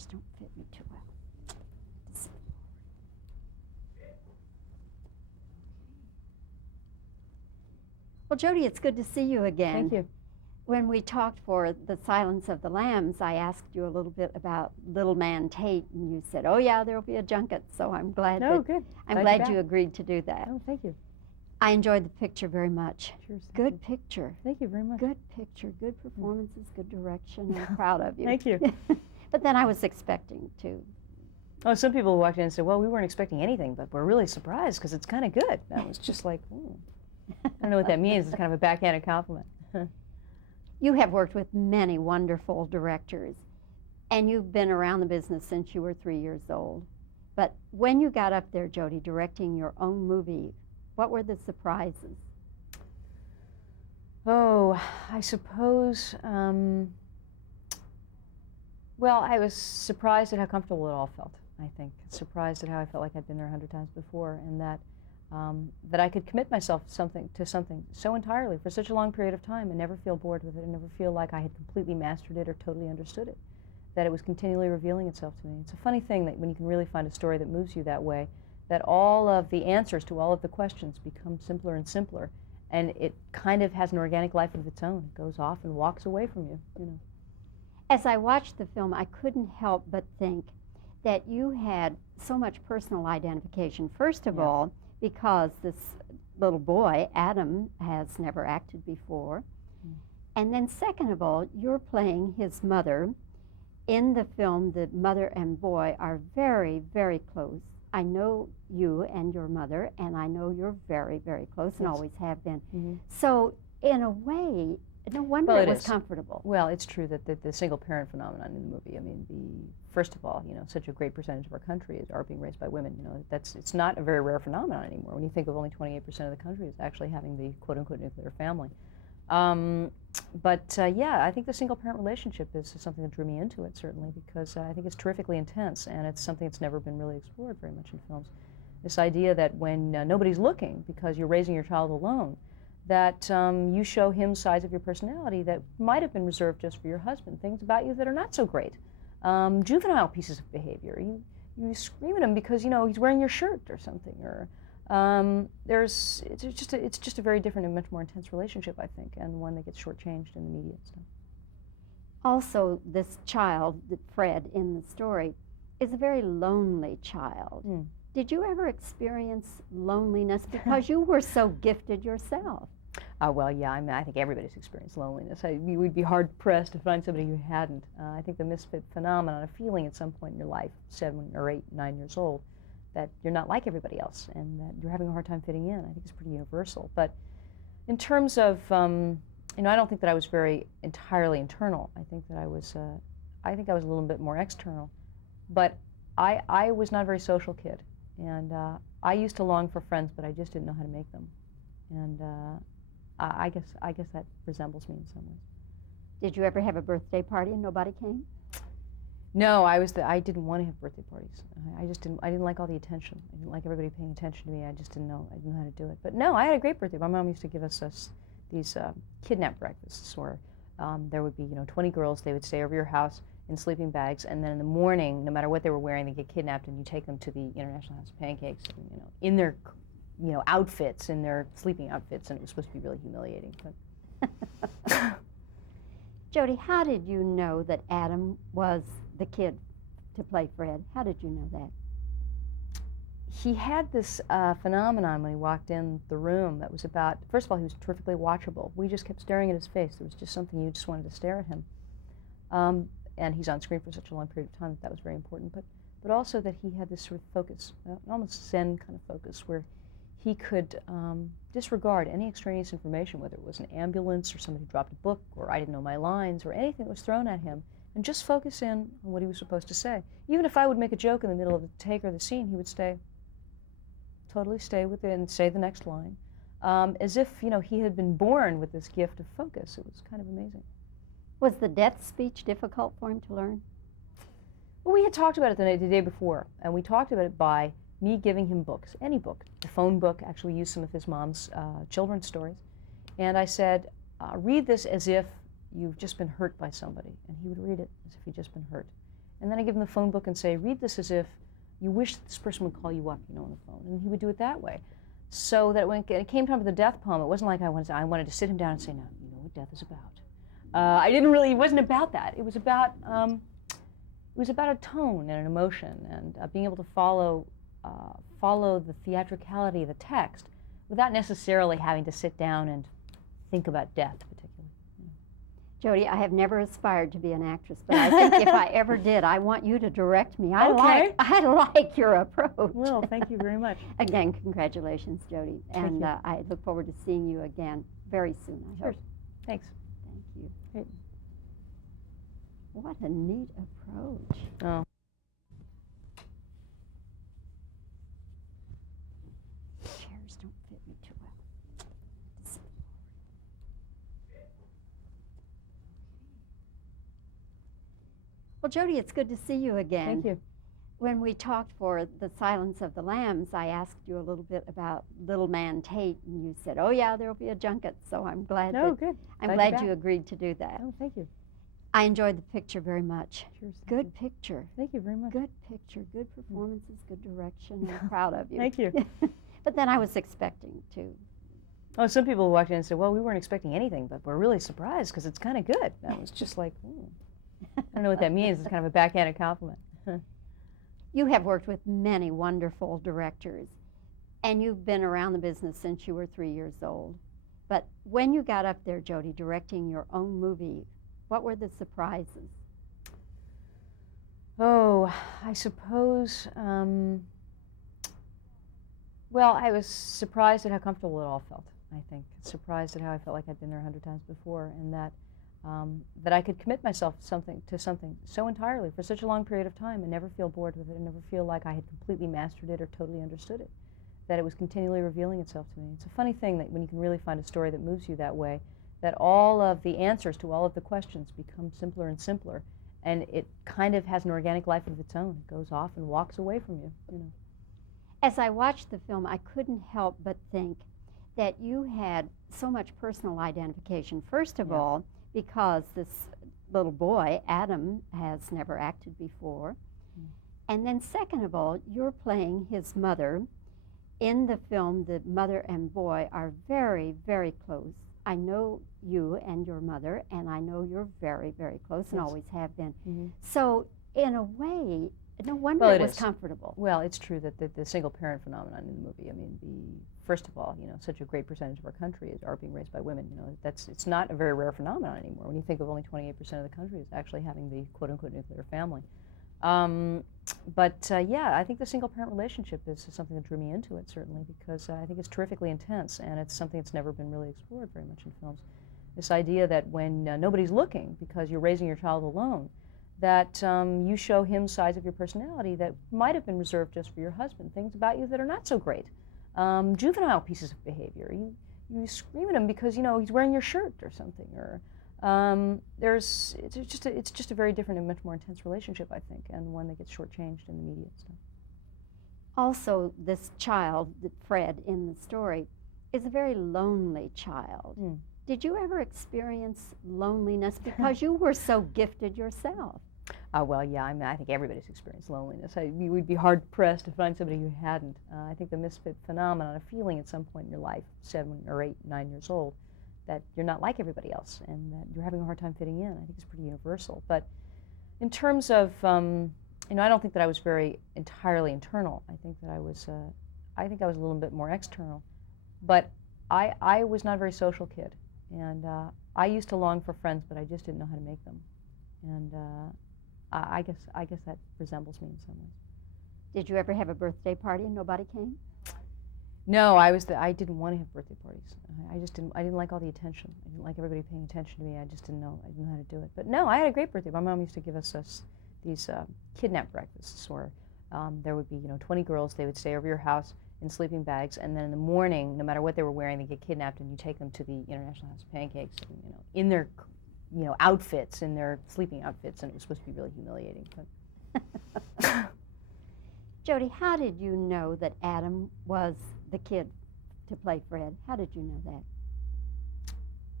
pictures don't fit me too well. Well, Jodie, it's good to see you again. Thank you. When we talked for The Silence of the Lambs, I asked you a little bit about little man Tate, and you said, "Oh yeah, there'll be a junket." So I'm glad. Good. I'm glad you agreed to do that. Oh, thank you. I enjoyed the picture very much. Cheers. Good picture. Thank you very much. Good picture. Good performances. Good direction. I'm proud of you. Thank you. But then I was expecting to. Oh, some people walked in and said, "Well, we weren't expecting anything, but we're really surprised because it's kind of good." And I was just like, I don't know what that means. It's kind of a backhanded compliment. You have worked with many wonderful directors, and you've been around the business since you were 3 years old. But when you got up there, Jodie, directing your own movie, what were the surprises? Oh, I suppose, well, I was surprised at how comfortable it all felt, I think. Surprised at how I felt like I'd been there 100 times before, and that I could commit myself to something so entirely for such a long period of time and never feel bored with it and never feel like I had completely mastered it or totally understood it, that it was continually revealing itself to me. It's a funny thing that when you can really find a story that moves you that way, that all of the answers to all of the questions become simpler and simpler, and it kind of has an organic life of its own. It goes off and walks away from you, you know. As I watched the film, I couldn't help but think that you had so much personal identification. First of all, because this little boy, Adam, has never acted before. And then second of all, you're playing his mother. In the film, the mother and boy are very, very close. I know you and your mother, and I know you're very, very close and always have been. So in a way, no wonder it was comfortable. Well, it's true that the single parent phenomenon in the movie, I mean, first of all, you know, such a great percentage of our country are being raised by women. You know, it's not a very rare phenomenon anymore. When you think of only 28% of the country is actually having the quote-unquote nuclear family. Yeah, I think the single parent relationship is something that drew me into it, certainly, because I think it's terrifically intense, and it's something that's never been really explored very much in films. This idea that when nobody's looking, because you're raising your child alone, that you show him sides of your personality that might have been reserved just for your husband, things about you that are not so great, juvenile pieces of behavior. You scream at him because, you know, he's wearing your shirt or something, or it's just a very different and much more intense relationship, I think, and one that gets shortchanged in the media and stuff. Also, this child, Fred, in the story, is a very lonely child. Did you ever experience loneliness because you were so gifted yourself? Well, yeah, I mean, I think everybody's experienced loneliness. You would be hard-pressed to find somebody who hadn't. I think the misfit phenomenon, a feeling at some point in your life, 7 or 8, 9 years old, that you're not like everybody else and that you're having a hard time fitting in, I think is pretty universal. But in terms of, you know, I don't think that I was very entirely internal. I think that I was a little bit more external. But I was not a very social kid. And I used to long for friends, but I just didn't know how to make them. And I guess that resembles me in some ways. Did you ever have a birthday party and nobody came? No, I didn't want to have birthday parties. I didn't like all the attention. I didn't like everybody paying attention to me. I didn't know how to do it. But no, I had a great birthday. My mom used to give us these kidnap breakfasts where there would be, you know, 20 girls. They would stay over your house in sleeping bags, and then in the morning, no matter what they were wearing, they get kidnapped, and you take them to the International House of Pancakes, and, you know, in their, you know, outfits, in their sleeping outfits, and it was supposed to be really humiliating. But Jodie, how did you know that Adam was the kid to play Fred? How did you know that? He had this phenomenon when he walked in the room that was about, first of all, he was terrifically watchable. We just kept staring at his face. There was just something, you just wanted to stare at him. And he's on screen for such a long period of time that was very important. But also that he had this sort of focus, almost Zen kind of focus, where he could disregard any extraneous information, whether it was an ambulance or somebody dropped a book or I didn't know my lines or anything that was thrown at him, and just focus in on what he was supposed to say. Even if I would make a joke in the middle of the take or the scene, he would totally stay within, say the next line, as if, you know, he had been born with this gift of focus. It was kind of amazing. Was the death speech difficult for him to learn? Well, we had talked about it the day before, and we talked about it by me giving him books, any book. The phone book, actually used some of his mom's children's stories. And I said, read this as if you've just been hurt by somebody. And he would read it as if he'd just been hurt. And then I give him the phone book and say, read this as if you wish that this person would call you up, on the phone. And he would do it that way. So that when it came time for the death poem, it wasn't like I wanted to sit him down and say, no, you know what death is about. It wasn't about that. It was about a tone and an emotion and being able to follow the theatricality of the text without necessarily having to sit down and think about death particularly. Jodie, I have never aspired to be an actress, but I think if I ever did, I want you to direct me. I like your approach. Well, thank you very much. Again, congratulations, Jodie. And I look forward to seeing you again very soon, I hope. Thanks. Thank you. Great. What a neat approach. Oh. Chairs don't fit me too well. Well, Jodie, it's good to see you again. Thank you. When we talked for The Silence of the Lambs, I asked you a little bit about little man Tate, and you said, oh yeah, there'll be a junket, so I'm glad you agreed to do that. Oh, thank you. I enjoyed the picture very much. Cheers. Good picture. Thank you very much. Good picture, good performances, good direction. I'm proud of you. Thank you. But then I was expecting to. Oh, some people walked in and said, well, we weren't expecting anything, but we're really surprised because it's kind of good. I was just like, I don't know what that means. It's kind of a backhanded compliment. You have worked with many wonderful directors, and you've been around the business since you were 3 years old. But when you got up there, Jodie, directing your own movie, what were the surprises? Oh, I suppose, well, I was surprised at how comfortable it all felt, I think. Surprised at how I felt like I'd been there 100 times before, and that I could commit myself to something so entirely for such a long period of time and never feel bored with it and never feel like I had completely mastered it or totally understood it, that it was continually revealing itself to me. It's a funny thing that when you can really find a story that moves you that way, that all of the answers to all of the questions become simpler and simpler, and it kind of has an organic life of its own. It goes off and walks away from you, As I watched the film, I couldn't help but think that you had so much personal identification. First of all, because this little boy, Adam, has never acted before. And then second of all, you're playing his mother. In the film, the mother and boy are very, very close. I know you and your mother, and I know you're very, very close and always have been. So in a way, no wonder it was comfortable. Well, it's true that the single parent phenomenon in the movie, I mean, first of all, such a great percentage of our country are being raised by women. It's not a very rare phenomenon anymore. When you think of only 28% of the country is actually having the quote-unquote nuclear family. Yeah, I think the single parent relationship is something that drew me into it, certainly, because I think it's terrifically intense, and it's something that's never been really explored very much in films. This idea that when nobody's looking, because you're raising your child alone, that you show him sides of your personality that might have been reserved just for your husband, things about you that are not so great. Juvenile pieces of behavior. You scream at him because he's wearing your shirt or something, or it's just a very different and much more intense relationship, I think, and one that gets shortchanged in the media and stuff. Also, this child, Fred, in the story, is a very lonely child. Did you ever experience loneliness because you were so gifted yourself? Well, yeah, I mean, I think everybody's experienced loneliness. You would be hard-pressed to find somebody who hadn't. I think the misfit phenomenon, a feeling at some point in your life, 7 or 8, 9 years old, that you're not like everybody else and that you're having a hard time fitting in, I think is pretty universal. But in terms of, I don't think that I was very entirely internal. I think that I was a little bit more external. But I was not a very social kid. And I used to long for friends, but I just didn't know how to make them. And I guess that resembles me in some ways. Did you ever have a birthday party and nobody came? No, I didn't want to have birthday parties. I didn't like all the attention. I didn't like everybody paying attention to me. I just didn't know how to do it. But no, I had a great birthday. My mom used to give us these kidnap breakfasts where there would be 20 girls. They would stay over your house in sleeping bags, and then in the morning, no matter what they were wearing, they get kidnapped, and you take them to the International House of Pancakes, and, in their outfits, in their sleeping outfits, and it was supposed to be really humiliating. But Jodie, how did you know that Adam was the kid to play Fred? How did you know that?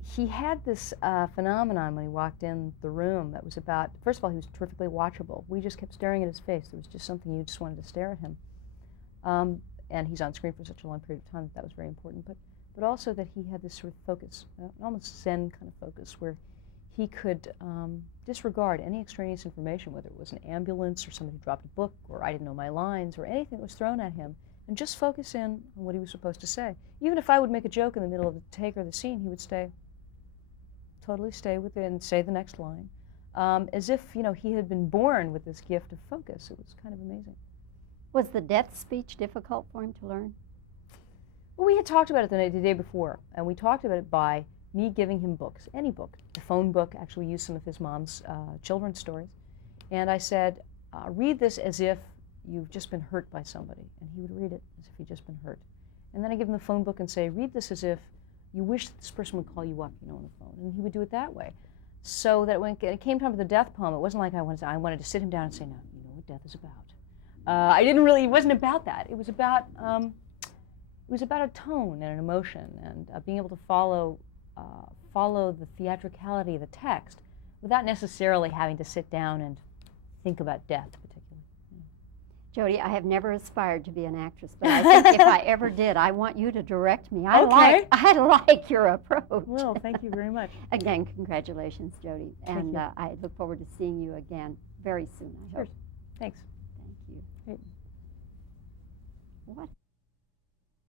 he had this phenomenon when he walked in the room that was about, first of all, he was terrifically watchable. We just kept staring at his face. There was just something you just wanted to stare at him. And he's on screen for such a long period of time that was very important. But also that he had this sort of focus, almost Zen kind of focus, where he could disregard any extraneous information, whether it was an ambulance or somebody dropped a book or I didn't know my lines or anything that was thrown at him, and just focus in on what he was supposed to say. Even if I would make a joke in the middle of the take or the scene, he would totally stay within, say the next line, as if, you know, he had been born with this gift of focus. It was kind of amazing. Was the death speech difficult for him to learn? Well, we had talked about it the day before, and we talked about it by me giving him books, any book, the phone book. Actually, we used some of his mom's children's stories. And I said, read this as if you've just been hurt by somebody. And he would read it as if he'd just been hurt. And then I give him the phone book and say, read this as if you wish that this person would call you up, you know, on the phone. And he would do it that way. So that when it came time for the death poem, it wasn't like I wanted to sit him down and say, no, you know what death is about. It wasn't about that. It was about a tone and an emotion and being able to follow the theatricality of the text without necessarily having to sit down and think about death particularly. Jodie, I have never aspired to be an actress, but I think if I ever did, I want you to direct me. I like your approach. Well, thank you very much. Again, congratulations, Jodie. And I look forward to seeing you again very soon, I hope. Sure. Thanks. Thank you. Great. What?